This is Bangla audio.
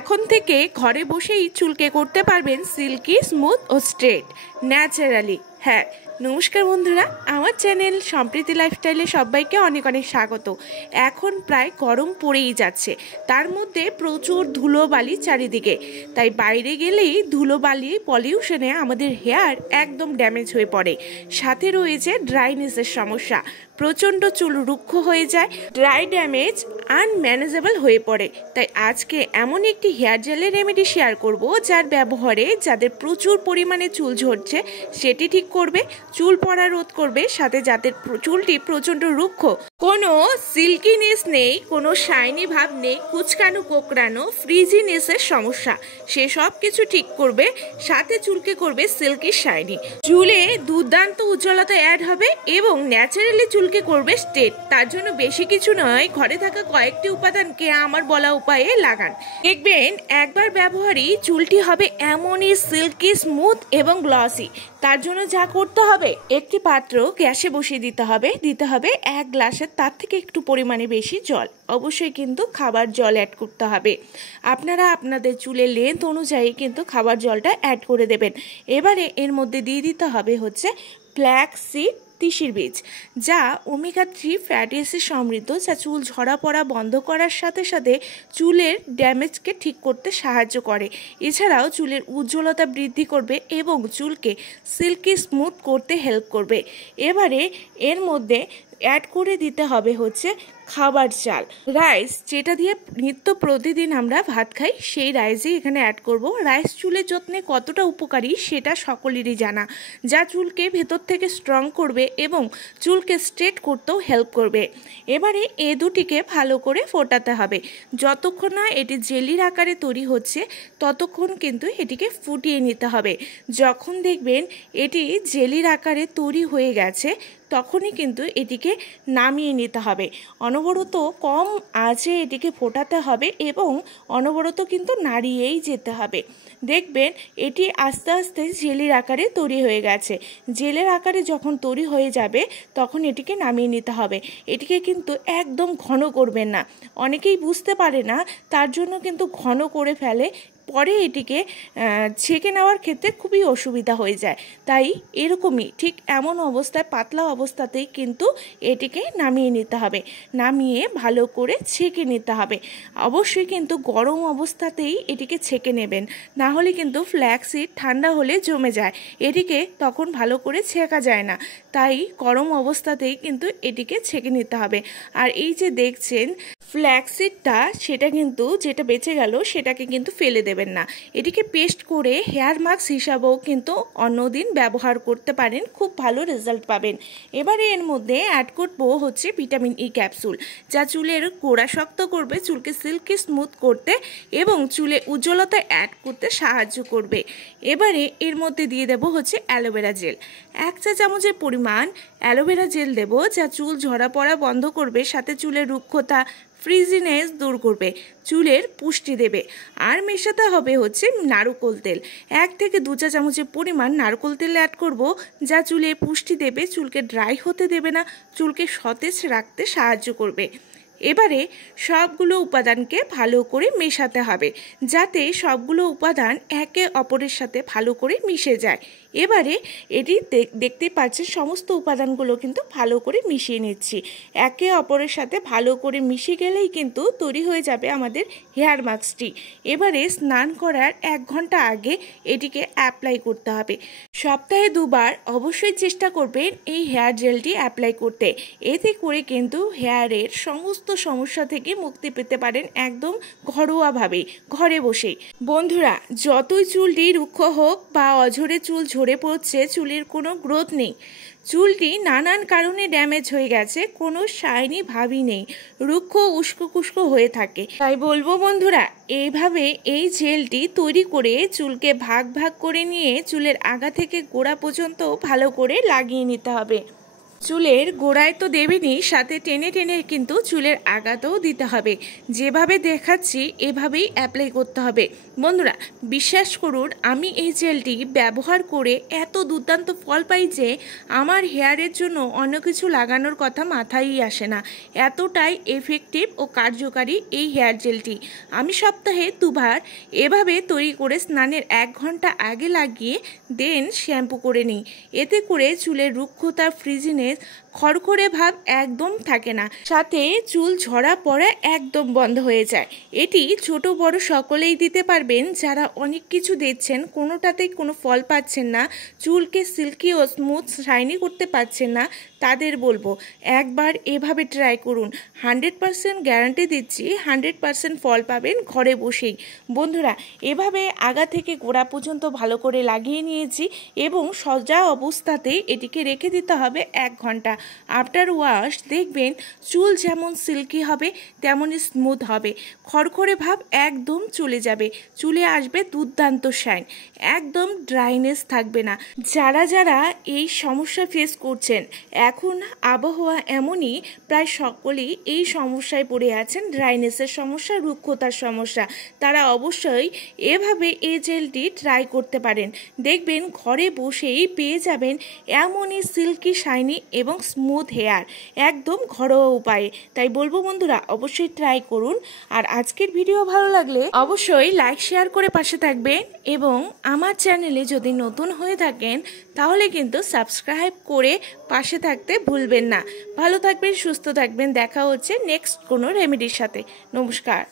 এখন থেকে ঘরে বসেই চুলকে করতে পারবেন সিল্কি, স্মুথ ও স্ট্রেট ন্যাচারালি। হ্যাঁ, নমস্কার বন্ধুরা, আমার চ্যানেল সম্প্রীতি লাইফস্টাইলে সবাইকে অনেক অনেক স্বাগত। এখন প্রায় গরম পড়েই যাচ্ছে, তার মধ্যে প্রচুর ধুলোবালি চারিদিকে, তাই বাইরে গেলেই ধুলোবালি পলিউশনে আমাদের হেয়ার একদম ড্যামেজ হয়ে পড়ে। সাথে রয়েছে ড্রাইনেসের সমস্যা, প্রচণ্ড চুল রুক্ষ হয়ে যায়, ড্রাই ড্যামেজ আনম্যানেজেবল হয়ে পড়ে। তাই আজকে এমন একটি হেয়ার জেলের রেমেডি শেয়ার করব, যার ব্যবহারে যাদের প্রচুর পরিমাণে চুল ঝরছে সেটি ঠিক করবে, চুল পড়া রোধ করবে, সাথে যাদের চুলটি প্রচণ্ড রুক্ষ, কোনো সিল্কিনেস নেই, কোনো শাইনি ভাব নেই, কুচকানো কোকড়ানো ফ্রিজিনেসের সমস্যা, সে সব কিছু ঠিক করবে, সাথে চুলকে করবে সিল্কি শাইনি। চুলে দুর্দান্ত উজ্জ্বলতা অ্যাড হবে এবং ন্যাচারালি চুলকে করবে স্ট্রেট। তার জন্য বেশি কিছু নয়, ঘরে থাকা কয়েকটি উপাদানকে আমার বলা উপায়ে লাগান, দেখবেন একবার ব্যবহারই চুলটি হবে এমনই সিল্কি, স্মুথ এবং গ্লসি। তার জন্য যা করতে হবে, একটি পাত্র গ্যাসে বসিয়ে দিতে হবে 1 গ্লাসের তার থেকে একটু পরিমাণে বেশি জল, অবশ্যই কিন্তু খাবার জল অ্যাড করতে হবে। আপনারা আপনাদের চুলের লেন্থ অনুযায়ী কিন্তু খাবার জলটা অ্যাড করে দেবেন। এবারে এর মধ্যে দিয়ে দিতে হবে হচ্ছে ফ্ল্যাক্স সিড, তিসির বীজ, যা ওমেগা 3 ফ্যাটি অ্যাসিড সমৃদ্ধ, যা চুল ঝরা পড়া বন্ধ করার সাথে সাথে চুলের ড্যামেজকে ঠিক করতে সাহায্য করে। এছাড়াও চুলের উজ্জ্বলতা বৃদ্ধি করবে এবং চুলকে সিল্কি স্মুথ করতে হেল্প করবে। এবারে এর মধ্যে অ্যাড করে দিতে হবে হচ্ছে খাবার চাল, রাইস, যেটা দিয়ে নিত্য প্রতিদিন আমরা ভাত খাই, সেই রাইসই এখানে অ্যাড করব। রাইস চুলের যত্নে কতটা উপকারী সেটা সকলেরই জানা, যা চুলকে ভেতর থেকে স্ট্রং করবে এবং চুলকে স্ট্রেট করতেও হেল্প করবে। এবারে এ দুটিকে ভালো করে ফোটাতে হবে, যতক্ষণ না এটি জেলির আকারে তৈরি হচ্ছে ততক্ষণ কিন্তু এটিকে ফুটিয়ে নিতে হবে। যখন দেখবেন এটি জেলির আকারে তৈরি হয়ে গেছে তখনই কিন্তু এটিকে নামিয়ে নিতে হবে। অনবরত কম আঁচে এটিকে ফোটাতে হবে এবং অনবরত কিন্তু নাড়িয়েই যেতে হবে। দেখবেন এটি আস্তে আস্তে জেলির আকারে তৈরি হয়ে গেছে। জেলের আকারে যখন তৈরি হয়ে যাবে তখন এটিকে নামিয়ে নিতে হবে। এটিকে কিন্তু একদম ঘন করবেন না, অনেকেই বুঝতে পারে না, তার জন্য কিন্তু ঘন করে ফেলে, পরে এটিকে ছেঁকে নেওয়ার ক্ষেত্রে খুবই অসুবিধা হয়ে যায়। তাই এরকমই ঠিক এমন অবস্থায়, পাতলা অবস্থাতেই কিন্তু এটিকে নামিয়ে নিতে হবে, নামিয়ে ভালো করে ছেঁকে নিতে হবে। অবশ্যই কিন্তু গরম অবস্থাতেই এটিকে ছেঁকে নেবেন, না হলে কিন্তু ফ্ল্যাক্সিড ঠান্ডা হলে জমে যায়, এটিকে তখন ভালো করে ছেঁকা যায় না। তাই গরম অবস্থাতেই কিন্তু এটিকে ছেঁকে নিতে হবে। আর এই যে দেখছেন ফ্ল্যাক্সিডটা, সেটা কিন্তু যেটা বেঁচে গেল সেটাকে কিন্তু ফেলে দেবেন না, এটিকে পেস্ট করে হেয়ার মাস্ক হিসাবেও কিন্তু অন্যদিন ব্যবহার করতে পারেন, খুব ভালো রেজাল্ট পাবেন। এবারে এর মধ্যে অ্যাড করবো হচ্ছে ভিটামিন ই ক্যাপসুল, যা চুলের গোড়া শক্ত করবে, চুলকে সিল্কি স্মুথ করতে এবং চুলে উজ্জ্বলতা অ্যাড করতে সাহায্য করবে। এবারে এর মধ্যে দিয়ে দেবো হচ্ছে অ্যালোভেরা জেল, 1 চা চামচের পরিমাণ অ্যালোভেরা জেল দেবো, যা চুল ঝরা পড়া বন্ধ করবে, সাথে চুলের রুক্ষতা ফ্রিজিনেস দূর করবে, চুলের পুষ্টি দেবে। আর মেশাতে হবে হচ্ছে নারকেল তেল, 1 থেকে 2 চা চামচের পরিমাণ নারকেল তেল অ্যাড করব, যা চুলে পুষ্টি দেবে, চুলকে ড্রাই হতে দেবে না, চুলকে সতেজ রাখতে সাহায্য করবে। এবারে সবগুলো উপাদানকে ভালো করে মেশাতে হবে, যাতে সবগুলো উপাদান একে অপরের সাথে ভালো করে মিশে যায়। এবারে এটি দেখতে পাচ্ছেন সমস্ত উপাদানগুলো কিন্তু ভালো করে মিশিয়ে নিচ্ছি, একে অপরের সাথে ভালো করে মিশে গেলেই কিন্তু তৈরি হয়ে যাবে আমাদের হেয়ার মাস্কটি। এবারে স্নান করার 1 ঘন্টা আগে এটিকে অ্যাপ্লাই করতে হবে। সপ্তাহে 2 বার অবশ্যই চেষ্টা করবেন এই হেয়ার জেলটি অ্যাপ্লাই করতে, এতে করে কিন্তু হেয়ারের সমস্ত সমস্যা থেকে মুক্তি পেতে পারেন একদম ঘরোয়াভাবেই, ঘরে বসেই। বন্ধুরা, যতই চুলটি রুক্ষ হোক বা অঝরে চুল ঝরে পড়ছে, চুলের কোনো গ্রোথ নেই, চুলটি নানান কারণে ড্যামেজ হয়ে গেছে, কোনো শাইনি ভাবই নেই, রুক্ষ উস্কো কুস্কো হয়ে থাকে, তাই বলবো বন্ধুরা, এইভাবে এই জেলটি তৈরি করে চুলকে ভাগ ভাগ করে নিয়ে চুলের আগা থেকে গোড়া পর্যন্ত ভালো করে লাগিয়ে নিতে হবে। চুলের গোড়ায় তো দেবেনি, সাথে টেনে টেনে কিন্তু চুলের আগাতেও দিতে হবে। যেভাবে দেখাচ্ছি এভাবেই অ্যাপ্লাই করতে হবে। বন্ধুরা বিশ্বাস করুন, আমি এই জেলটি ব্যবহার করে এত দুর্দান্ত ফল পাই যে আমার হেয়ারের জন্য অন্য কিছু লাগানোর কথা মাথায়ই আসে না। এতটাই এফেক্টিভ ও কার্যকারী এই হেয়ার জেলটি। আমি সপ্তাহে দুবার এভাবে তৈরি করে স্নানের 1 ঘন্টা আগে লাগিয়ে দেন শ্যাম্পু করে নিই। এতে করে চুলের রুক্ষতা, ফ্রিজিনেস, খড়খড়ে ভাব একদম থাকে না, সাথে চুল ঝরা পড়া একদম বন্ধ হয়ে যায়। এটি ছোট বড় সকলেই দিতে পারবেন। যারা অনেক কিছু দিচ্ছেন, কোনোটাতেই কোনো ফল পাচ্ছেন না, চুলকে সিল্কি ও স্মুথ শাইনি করতে পারছেন না, তাদের বলবো একবার এভাবে ট্রাই করুন। 100% গ্যারান্টি দিচ্ছি, 100% ফল পাবেন ঘরে বসেই। বন্ধুরা এভাবে আগা থেকে গোড়া পর্যন্ত ভালো করে লাগিয়ে নিয়েছি এবং সজা অবস্থাতেই এটিকে রেখে দিতে হবে 1 ঘন্টা। আফটার ওয়াশ দেখবেন চুল যেমন সিল্কি হবে তেমনই স্মুথ হবে, খড়খড়ে ভাব একদম চলে যাবে, চুলে আসবে দুর্দান্ত শাইন, একদম ড্রাইনেস থাকবে না। যারা যারা এই সমস্যা ফেস করছেন, এখন আবহাওয়া এমনই, প্রায় সকলেই এই সমস্যায় পড়ে আছেন, ড্রাইনেসের সমস্যা, রুক্ষতার সমস্যা, তারা অবশ্যই এভাবে এই জেলটি ট্রাই করতে পারেন। দেখবেন ঘরে বসেই পেয়ে যাবেন এমনই সিল্কি, শাইনি এবং স্মুথ হেয়ার, একদম ঘরোয়া উপায়ে। তাই বলবো বন্ধুরা অবশ্যই ট্রাই করুন। আর আজকের ভিডিও ভালো লাগলে অবশ্যই লাইক শেয়ার করে পাশে থাকবেন এবং আমার চ্যানেলে যদি নতুন হয়ে থাকেন তাহলে কিন্তু সাবস্ক্রাইব করে পাশে থাকতে ভুলবেন না। ভালো থাকবেন, সুস্থ থাকবেন। দেখা হচ্ছে নেক্সট কোনো রেমেডির সাথে। নমস্কার।